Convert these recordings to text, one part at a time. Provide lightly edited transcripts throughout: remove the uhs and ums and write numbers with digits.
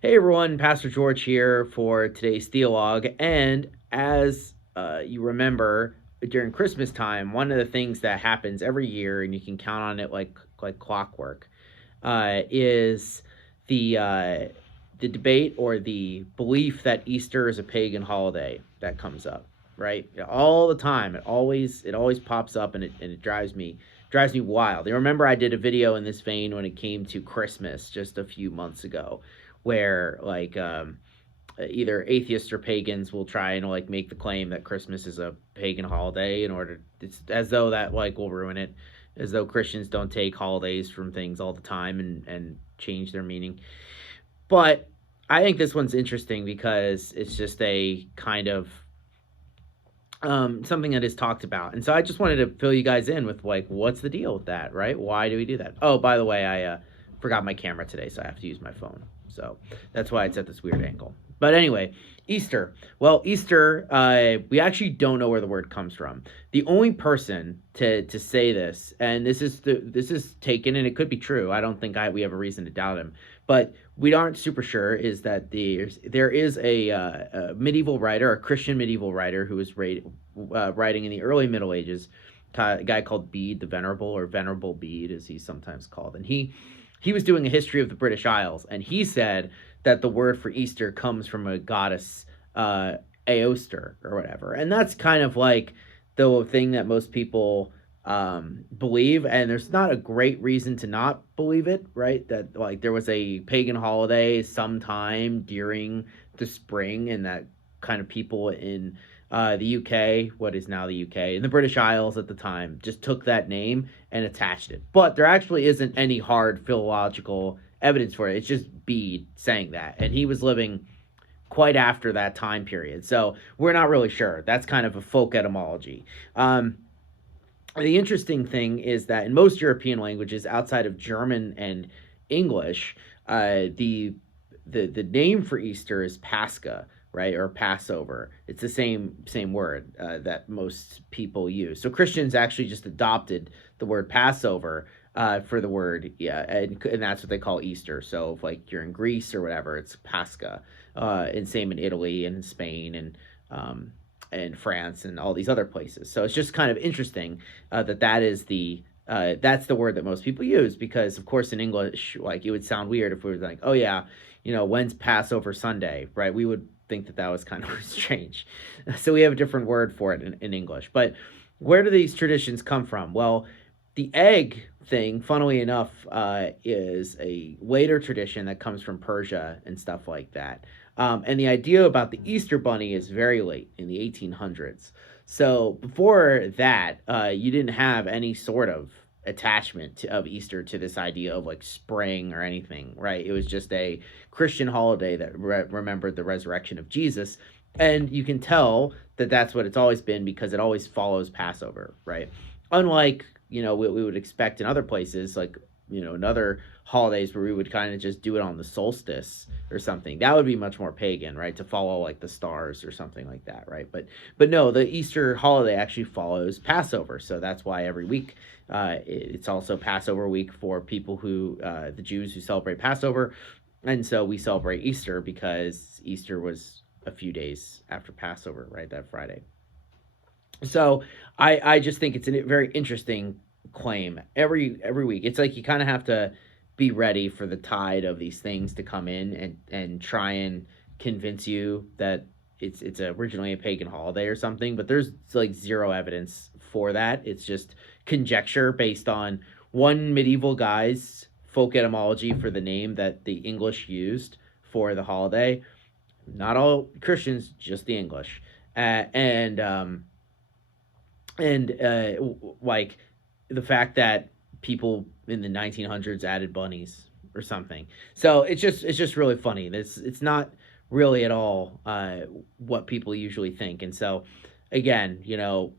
Hey everyone, Pastor George here for today's Theolog. And as you remember, during Christmas time, one of the things that happens every year, and you can count on it like clockwork, is the debate or the belief that Easter is a pagan holiday that comes up, right? All the time, it always pops up, and it drives me wild. You remember I did a video in this vein when it came to Christmas just a few months ago, where either atheists or pagans will try and like make the claim that Christmas is a pagan holiday in order, it's as though that like will ruin it, as though Christians don't take holidays from things all the time and change their meaning. But I think this one's interesting because it's just a kind of something that is talked about. And so I just wanted to fill you guys in with like, what's the deal with that, right? Why do we do that? Oh, by the way, I forgot my camera today, so I have to use my phone. So that's why it's at this weird angle. But anyway, Easter. Well, Easter, we actually don't know where the word comes from. The only person to say this, and this is taken, and it could be true. I don't think we have a reason to doubt him, but we aren't super sure. Is that there is a medieval writer, a Christian medieval writer who was writing in the early Middle Ages, a guy called Bede the Venerable, or Venerable Bede as he's sometimes called, and he was doing a history of the British Isles, and he said that the word for Easter comes from a goddess, Aoster or whatever, and that's kind of like the thing that most people believe, and there's not a great reason to not believe it, right? That like there was a pagan holiday sometime during the spring, and that kind of people in the UK, what is now the UK, and the British Isles at the time, just took that name and attached it. But there actually isn't any hard philological evidence for it. It's just Bede saying that, and he was living quite after that time period, so we're not really sure. That's kind of a folk etymology. The interesting thing is that in most European languages outside of German and English, the name for Easter is Pascha, right, or Passover. It's the same word that most people use. So Christians actually just adopted the word Passover for the word, yeah, and that's what they call Easter. So if like you're in Greece or whatever, it's Pascha, and same in Italy and Spain and France and all these other places. So it's just kind of interesting that is that's the word that most people use, because of course in English, like it would sound weird if we were like, oh yeah, when's Passover Sunday, right? We would think that was kind of strange. So we have a different word for it in English. But where do these traditions come from? Well, the egg thing, funnily enough, is a later tradition that comes from Persia and stuff like that. And the idea about the Easter bunny is very late in the 1800s. So before that, you didn't have any sort of attachment of Easter to this idea of like spring or anything, right? It was just a Christian holiday that remembered the resurrection of Jesus. And you can tell that that's what it's always been, because it always follows Passover, right? Unlike, what we would expect in other places, like, in other holidays where we would kind of just do it on the solstice or something. That would be much more pagan, right? To follow like the stars or something like that, right? But no, the Easter holiday actually follows Passover. So that's why every week it's also Passover week for people who, the Jews who celebrate Passover. And so we celebrate Easter because Easter was a few days after Passover, right? That Friday. So I just think it's a very interesting claim every week. It's like you kind of have to be ready for the tide of these things to come in and try and convince you that it's originally a pagan holiday or something, but there's like zero evidence for that. It's just conjecture based on one medieval guy's folk etymology for the name that the English used for the holiday. Not all Christians, just the English. Like the fact that people in the 1900s added bunnies or something. So it's just really funny. It's not really at all what people usually think. And so again,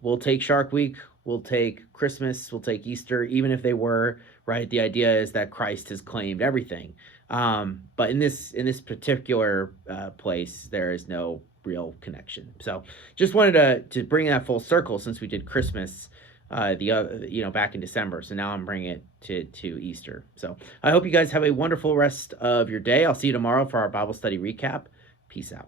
we'll take Shark Week, we'll take Christmas, we'll take Easter, even if they were right. The idea is that Christ has claimed everything. But in this particular place, there is no real connection. So just wanted to bring that full circle, since we did Christmas the other, back in December. So now I'm bringing it to Easter. So I hope you guys have a wonderful rest of your day. I'll see you tomorrow for our Bible study recap. Peace out.